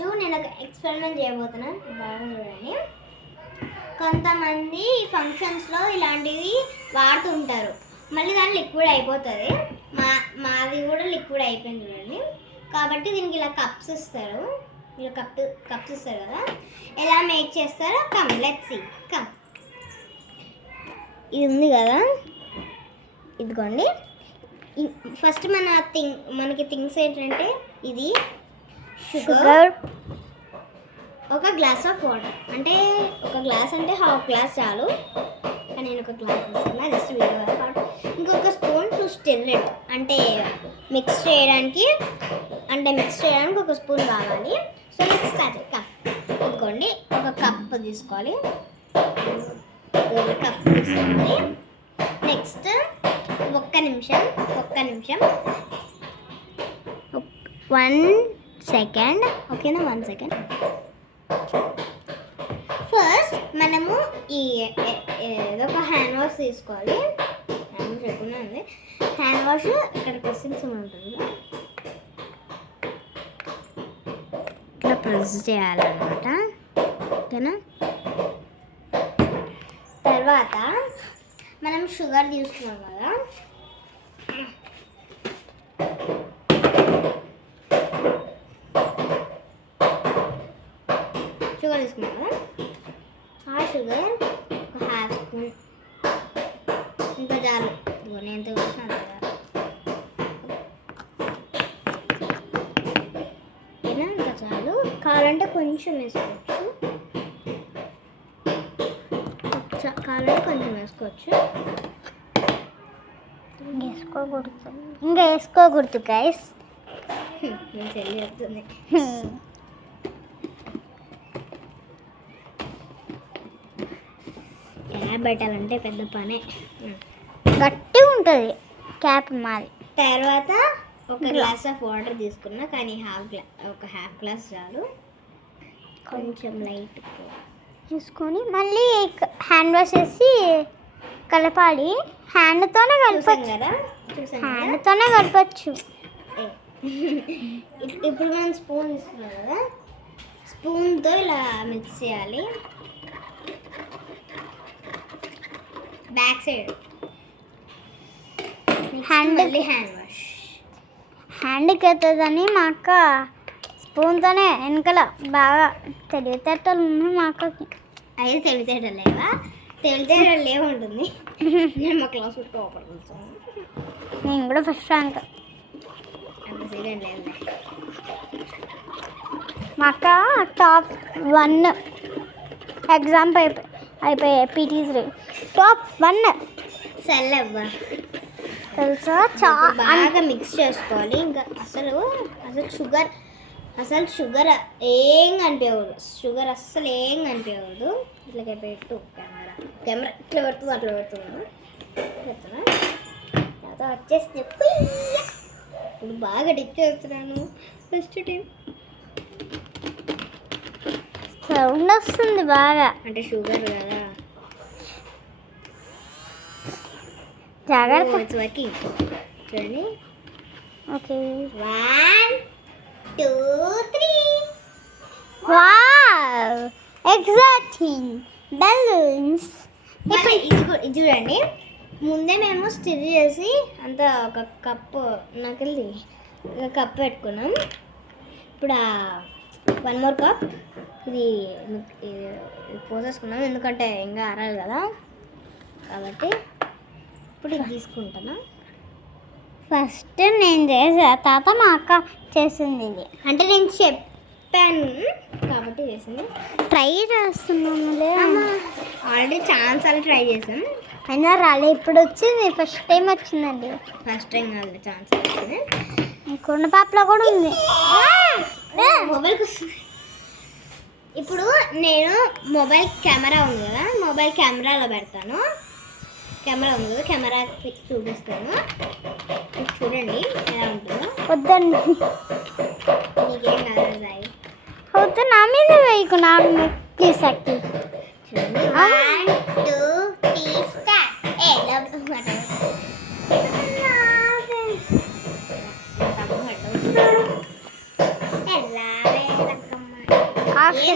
ఈరోజు నేను ఒక ఎక్స్పెరిమెంట్ చేయబోతున్నాను. బాగా చూడండి. కొంతమంది ఫంక్షన్స్లో ఇలాంటివి వాడుతుంటారు, మళ్ళీ దాని లిక్విడ్ అయిపోతుంది. మాది కూడా లిక్విడ్ అయిపోయింది చూడండి. కాబట్టి దీనికి ఇలా కప్స్ ఇస్తారు, ఇలా కప్స్ ఇస్తారు కదా. ఎలా మేక్ చేస్తారో కమ్ లెట్స్ సీ. కమ్, ఇది ఉంది కదా, ఇదిగోండి. ఫస్ట్ మనకి థింగ్స్ ఏంటంటే ఇది షుగర్, ఒక గ్లాస్ ఆఫ్ వాటర్. అంటే ఒక గ్లాస్ అంటే హాఫ్ గ్లాస్ చాలు, కానీ నేను ఒక గ్లాస్ ఇస్తున్నా జస్ట్ వీడియో. ఇంకొక స్పూన్ టు స్టిర్ ఇట్, అంటే మిక్స్ చేయడానికి ఒక స్పూన్ కావాలి. So next start. కప్ ఇదిగోండి, ఒక కప్ తీసుకోవాలి. నెక్స్ట్ ఒక్క నిమిషం 1 సెకండ్, ఓకేనా? 1 సెకండ్. ఫస్ట్ మనము ఏదో ఒక హ్యాండ్ వాష్ తీసుకోవాలి. హ్యాండ్ వాష్ ఎక్కువనే ఉంది. హ్యాండ్ వాష్ ఇక్కడ ప్రెస్సింగ్ సిమ్ ఉంటుంది, ఇట్లా ప్రెస్ చేయాలన్నమాట, ఓకేనా? తర్వాత మనం షుగర్ తీసుకున్నాం కదా, ఆ షుగర్ ఒక హాఫ్ స్పూన్, ఇంకా చాలు. నేను ఎంత వేసినా ఇంకా చాలు. కావాలంటే కొంచెం వేసుకోవచ్చు, ఇంకా వేసుకోకూడదు గైస్. నేను చెల్లి క్యాప్ పెట్టాలంటే పెద్ద పనే, గట్టి ఉంటుంది క్యాప్ మాది. తర్వాత ఒక గ్లాస్ ఆఫ్ వాటర్ తీసుకున్నా, కానీ ఒక హాఫ్ గ్లాస్ చాలు. కొంచెం లైట్ తీసుకొని మళ్ళీ హ్యాండ్ వాష్ చేసి కలపాలి. హ్యాండ్తోనే కలపచ్చు. ఇప్పుడు మనం స్పూన్ తీసుకున్నాం కదా, స్పూన్తో ఇలా మిక్స్ చేయాలి. Back side hand wash. హ్యాండ్కి అవుతుందని మా అక్క స్పూన్తోనే వెనకాల బాగా తెలివితేటలు ఉన్నాయి మా అక్కకి. అయితే తెలివితేటలు లేవుంటుంది. నేను మా క్లాస్ టాపర్, నేను కూడా ఫస్ట్ ర్యాంక్. అంత సీరియస్ లేదు. మా అక్క టాప్ 1 ఎగ్జామ్ అయిపోయాయి, పీటీసీ టాప్ 1. సెల్లవ్వ తెలుసా? బాగా మిక్స్ చేసుకోవాలి. ఇంకా అసలు షుగర్ ఏం కనిపించదు, అస్సలు ఏం కనిపించదు. ఇట్లా పెట్టు, కెమెరా ఇట్లా పెడుతుంది, అట్లా పెడుతున్నాను. తర్వాత వచ్చేసి ఇప్పుడు బాగా డిప్ చేస్తున్నాను. ఫస్ట్ టైం సౌండ్ వస్తుంది బాగా, అంటే షుగర్ కదా. జాగ్రత్త, వర్కింగ్ చూడండి. ఓకే, 1 2 3. Wow, exciting balloons. ఇది చూడండి, ముందే మేము స్టిర్ చేసి అంతా ఒక కప్పు నకిలి కప్ పెట్టుకున్నాం. ఇప్పుడు 1 more కప్ ఇది పోసేసుకున్నాం, ఎందుకంటే ఇంకా ఆరాలి కదా. కాబట్టి ఇప్పుడు ఇది తీసుకుంటాను. ఫస్ట్ నేను చేసా, తర్వాత మా అక్క చేసింది. ఇది అంటే నేను చెప్పాను కాబట్టి చేసింది. ట్రై చేస్తున్నాము, ఆల్రెడీ ఛాన్సార్లు ట్రై చేసాం, అయినా రాలే. ఇప్పుడు వచ్చింది, ఫస్ట్ టైం వచ్చిందండి. ఫస్ట్ టైం కాదు, ఛాన్స్ వచ్చింది. కొండ పాపలో కూడా ఉంది, మొబైల్కి వస్తుంది. ఇప్పుడు నేను మొబైల్ కెమెరా ఉంది కదా, మొబైల్ కెమెరాలో పెడతాను. కెమెరా ఉంది కదా, కెమెరా చూపిస్తాను. చూడండి ఎలా ఉంటుందో. వద్దండి, నీకేం కాదు, వద్దు నా మీద వేయకు, నా ప్లీజ్ అక్కి. చూడండి, 1 2 3 స్టార్ట్. ఎలా ఓకే